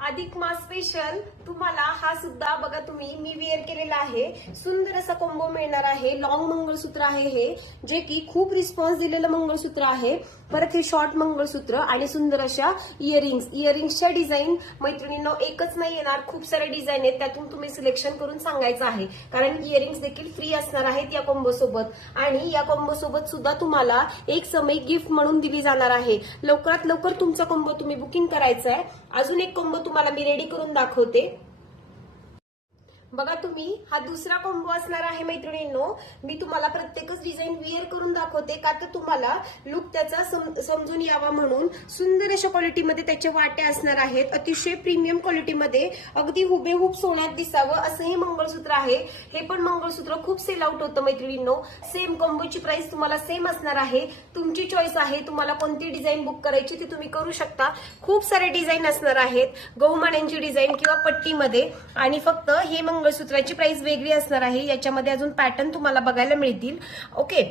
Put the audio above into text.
अधिक मास स्पेशल तुम्हाला हा सुद्धा बघा तुम्ही मी वेअर केलेला आहे. सुंदर असा कॉम्बो मिळणार आहे. लॉंग मंगळसूत्र आहे हे, जे की खूप रिस्पॉन्स दिलेलं मंगळसूत्र आहे. परत हे शॉर्ट मंगळसूत्र आणि सुंदर अशा इयरिंग्सच्या डिझाईन मैत्रिणींनो एकच नाही येणार, खूप सारे डिझाईन आहेत. त्यातून तुम्ही सिलेक्शन करून सांगायचं आहे, कारण इयरिंग्स देखील फ्री असणार आहेत या कॉम्बो सोबत. आणि या कॉम्बो सोबत सुद्धा तुम्हाला एक समय गिफ्ट म्हणून दिली जाणार आहे. लवकरात लवकर तुमचा कॉम्बो तुम्ही बुकिंग करायचा आहे. अजून एक कॉम्बो तुम्हाला मी रेडी करून दाखवते. बघा तुम्ही, हा दुसरा कॉम्बो असणार आहे मैत्रिणींनो. मी तुम्हाला प्रत्येकच डिझाईन वेअर करून दाखवते, का तर तुम्हाला लुक त्याचा समजून यावा म्हणून. सुंदर अशा क्वालिटीमध्ये त्याचे वाटे असणार आहेत. अतिशय प्रीमियम क्वालिटीमध्ये अगदी हुबेहूब सोन्यात दिसावं असं हे मंगळसूत्र आहे. हे पण मंगळसूत्र खूप सेल आउट होतं मैत्रिणींनो. सेम कॉम्बोची प्राइस तुम्हाला सेम असणार आहे. तुमची चॉईस आहे, तुम्हाला कोणती डिझाईन बुक करायची ती तुम्ही करू शकता. खूप सारे डिझाईन असणार आहेत, गहूमान्यांची डिझाईन किंवा पट्टीमध्ये. आणि फक्त हे मंगळसूत्राची प्राइस वेगळी असणार आहे. याच्यामध्ये अजून पॅटर्न तुम्हाला बघायला मिळतील. ओके.